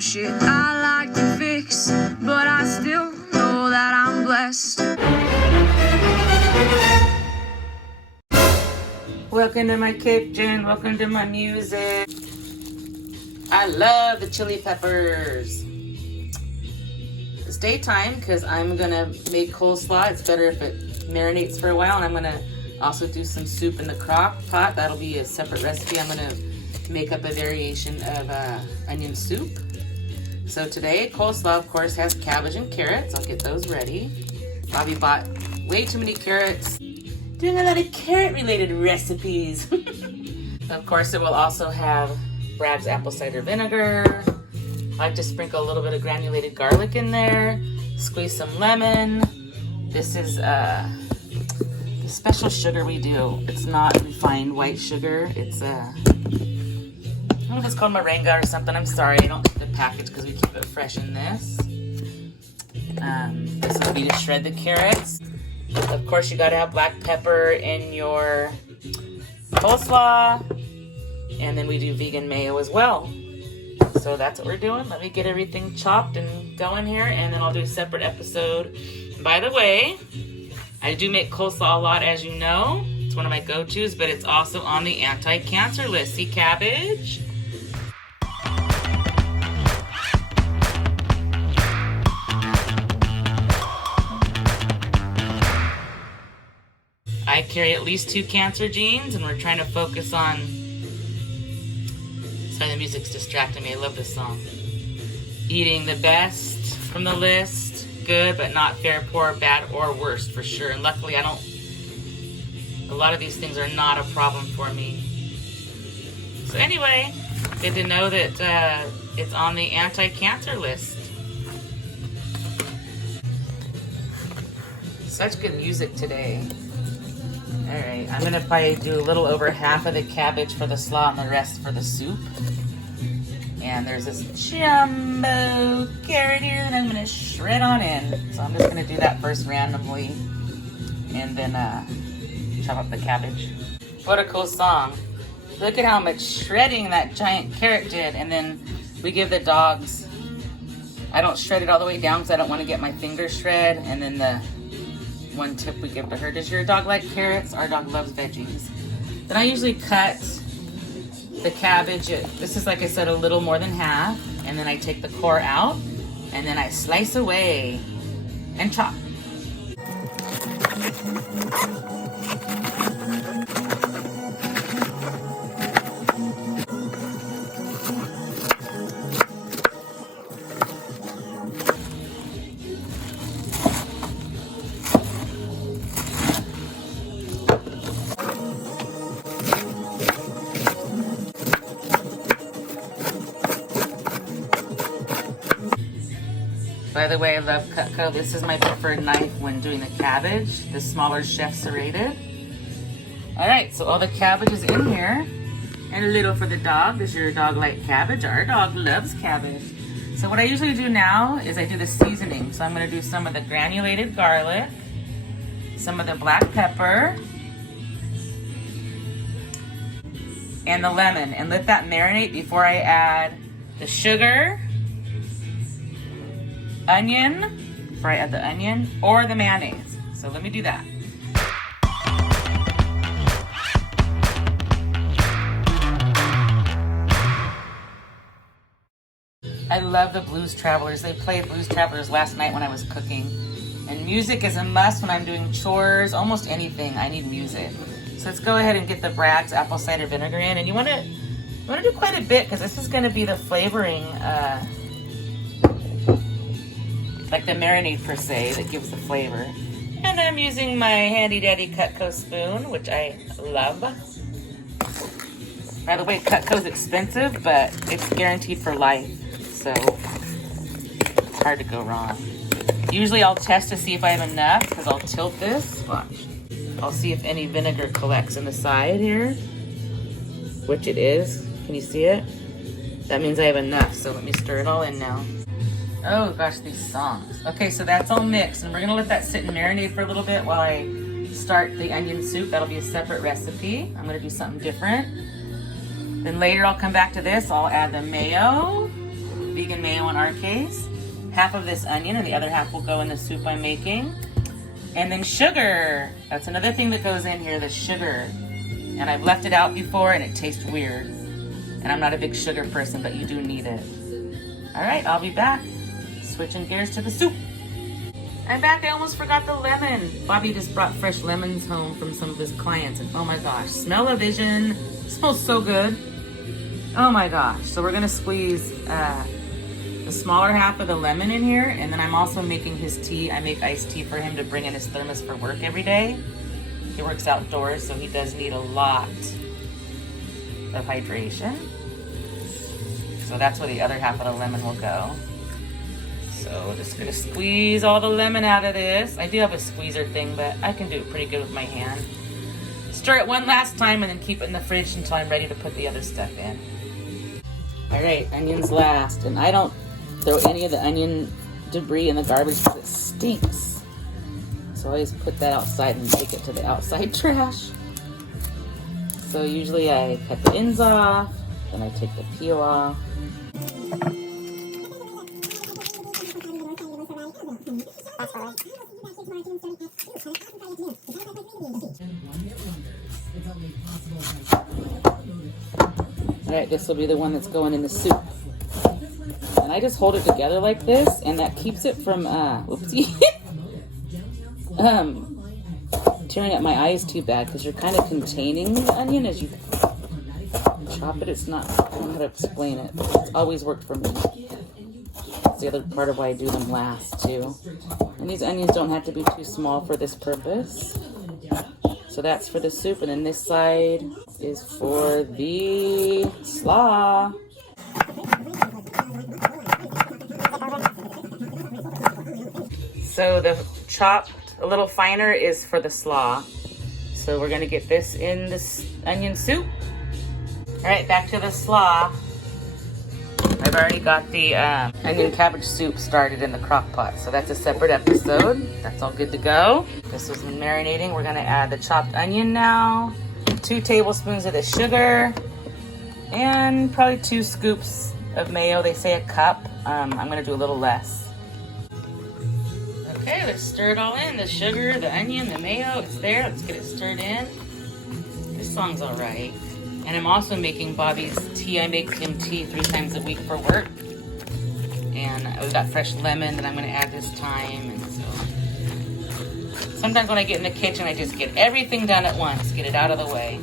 some shit I like to fix, but I still know that I'm blessed. Welcome to my kitchen, welcome to my music. I love the chili peppers. It's daytime because I'm gonna make coleslaw. It's better if it marinates for a while, and I'm gonna also do some soup in the crock pot. That'll be a separate recipe. I'm gonna make up a variation of onion soup. So today, coleslaw, of course, has cabbage and carrots. I'll get those ready. Bobby bought way too many carrots. Doing a lot of carrot-related recipes. Of course, it will also have Bragg's apple cider vinegar. I like to sprinkle a little bit of granulated garlic in there. Squeeze some lemon. This is the special sugar we do. It's not refined white sugar. It's I don't know if it's called moringa or something. I'm sorry, I don't get the package because we keep it fresh in this. This will be to shred the carrots. Of course, you gotta have black pepper in your coleslaw. And then we do vegan mayo as well. So that's what we're doing. Let me get everything chopped and going here, and then I'll do a separate episode. By the way, I do make coleslaw a lot, as you know. It's one of my go-tos, but it's also on the anti-cancer list. See cabbage? I carry at least 2 cancer genes, and we're trying to focus on... Sorry, the music's distracting me. I love this song. Eating the best from the list. Good, but not fair, poor, bad, or worst, for sure. And luckily, I don't... A lot of these things are not a problem for me. So anyway, good to know that it's on the anti-cancer list. Such good music today. Alright, I'm going to probably do a little over half of the cabbage for the slaw and the rest for the soup. And there's this jumbo carrot here that I'm going to shred on in. So I'm just going to do that first randomly. And then chop up the cabbage. What a cool song. Look at how much shredding that giant carrot did. And then we give the dogs... I don't shred it all the way down because I don't want to get my fingers shred. And then the... one tip we give to her. Does your dog like carrots? Our dog loves veggies. Then I usually cut the cabbage. This is, like I said, a little more than half. And then I take the core out. And then I slice away and chop. By the way, I love Cutco. This is my preferred knife when doing the cabbage. The smaller chef serrated. Alright, so all the cabbage is in here. And a little for the dog. Does your dog like cabbage? Our dog loves cabbage. So what I usually do now is I do the seasoning. So I'm going to do some of the granulated garlic. Some of the black pepper. And the lemon. And let that marinate before I add the sugar, onion, before I add the onion, or the mayonnaise. So let me do that. I love the Blues Travelers. They played Blues Travelers last night when I was cooking. And music is a must when I'm doing chores, almost anything, I need music. So let's go ahead and get the Bragg's apple cider vinegar in. And you want to do quite a bit because this is going to be the flavoring, like the marinade per se, that gives the flavor. And I'm using my handy dandy Cutco spoon, which I love. By the way, Cutco's expensive, but it's guaranteed for life. So it's hard to go wrong. Usually I'll test to see if I have enough because I'll tilt this. Watch. I'll see if any vinegar collects in the side here, which it is. Can you see it? That means I have enough. So let me stir it all in now. Oh gosh, these songs. Okay, so that's all mixed, and we're gonna let that sit and marinate for a little bit while I start the onion soup. That'll be a separate recipe. I'm gonna do something different. Then later I'll come back to this. I'll add the mayo, vegan mayo in our case. Half of this onion and the other half will go in the soup I'm making. And then sugar. That's another thing that goes in here, the sugar. And I've left it out before and it tastes weird. And I'm not a big sugar person, but you do need it. All right, I'll be back. Switching gears to the soup. I'm back. I almost forgot the lemon. Bobby just brought fresh lemons home from some of his clients. And oh my gosh, smell-o-vision. It smells so good. Oh my gosh. So we're going to squeeze the smaller half of the lemon in here. And then I'm also making his tea. I make iced tea for him to bring in his thermos for work every day. He works outdoors, so he does need a lot of hydration. So that's where the other half of the lemon will go. So we're just gonna squeeze all the lemon out of this. I do have a squeezer thing, but I can do it pretty good with my hand. Stir it one last time and then keep it in the fridge until I'm ready to put the other stuff in. All right, onions last. And I don't throw any of the onion debris in the garbage because it stinks. So I always put that outside and take it to the outside trash. So usually I cut the ends off, then I take the peel off. Alright, this will be the one that's going in the soup. And I just hold it together like this, and that keeps it from, tearing up my eyes too bad, because you're kind of containing the onion as you chop it. It's not, I don't know how to explain it. It's always worked for me. It's the other part of why I do them last, too. And these onions don't have to be too small for this purpose. So that's for the soup, and then this side is for the slaw. So the chopped a little finer is for the slaw. So we're gonna get this in this onion soup. All right, back to the slaw. I've already got the onion cabbage soup started in the crock pot, so that's a separate episode. That's all good to go. This was marinating. We're gonna add the chopped onion now, 2 tablespoons of the sugar, and probably 2 scoops of mayo. They say a cup. I'm gonna do a little less. Okay, let's stir it all in. The sugar, the onion, the mayo, it's there. Let's get it stirred in. This song's all right. And I'm also making Bobby's tea. I make him tea 3 times a week for work. And I've got fresh lemon that I'm gonna add this time. And so sometimes when I get in the kitchen, I just get everything done at once, get it out of the way.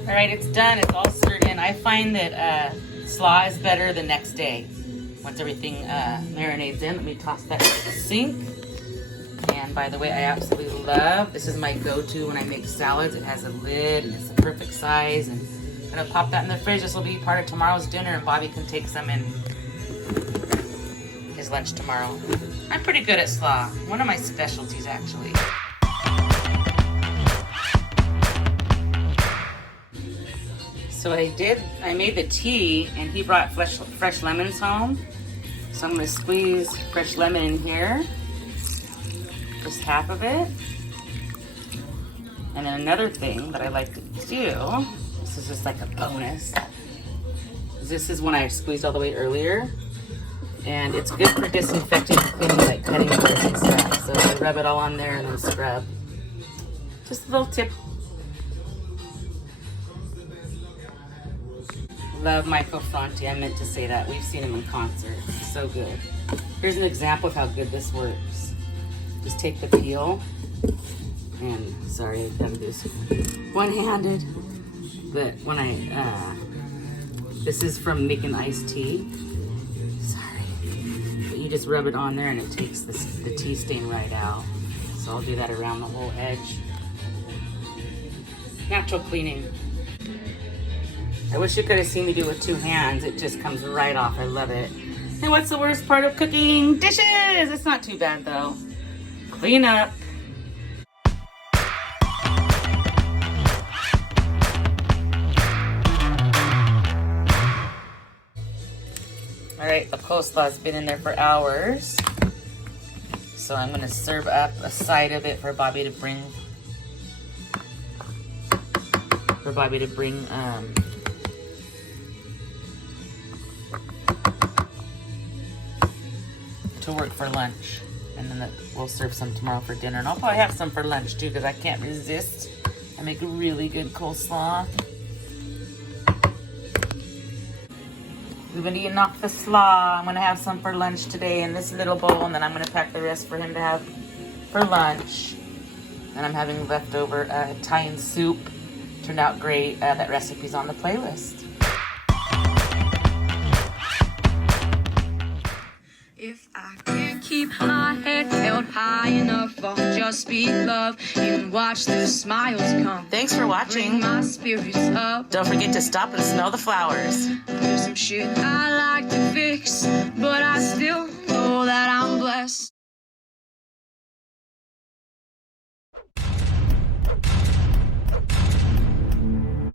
All right, it's done. It's all stirred in. I find that slaw is better the next day. Once everything marinades in, let me toss that into the sink. And by the way, I absolutely love, this is my go-to when I make salads. It has a lid and it's the perfect size. And I'm gonna pop that in the fridge. This will be part of tomorrow's dinner, and Bobby can take some in his lunch tomorrow. I'm pretty good at slaw. One of my specialties, actually. So I made the tea, and he brought fresh lemons home. So I'm gonna squeeze fresh lemon in here. Just half of it. And then another thing that I like to do, this is just like a bonus. This is one I squeezed all the way earlier. And it's good for disinfecting and cleaning, like cutting boards and stuff. So I rub it all on there and then scrub. Just a little tip. Love Michael Franti. I meant to say that. We've seen him in concert. So good. Here's an example of how good this works. Just take the peel, and sorry, I've done this one-handed, but when this is from making iced tea. Sorry, but you just rub it on there and it takes the tea stain right out. So I'll do that around the whole edge. Natural cleaning. I wish you could have seen me do it with 2 hands. It just comes right off. I love it. And what's the worst part of cooking? Dishes! It's not too bad though. Clean up. All right, the coleslaw's been in there for hours. So I'm gonna serve up a side of it for Bobby to bring. to work for lunch. And then we'll serve some tomorrow for dinner. And I'll probably have some for lunch too because I can't resist. I make a really good coleslaw. We've been eating off the slaw. I'm going to have some for lunch today in this little bowl. And then I'm going to pack the rest for him to have for lunch. And I'm having leftover Italian soup. Turned out great. That recipe's on the playlist. If I can't keep my head held high enough, I'll just speak love and watch the smiles come. Thanks for watching. Bring my spirits up. Don't forget to stop and smell the flowers. There's some shit I like to fix, but I still know that I'm blessed.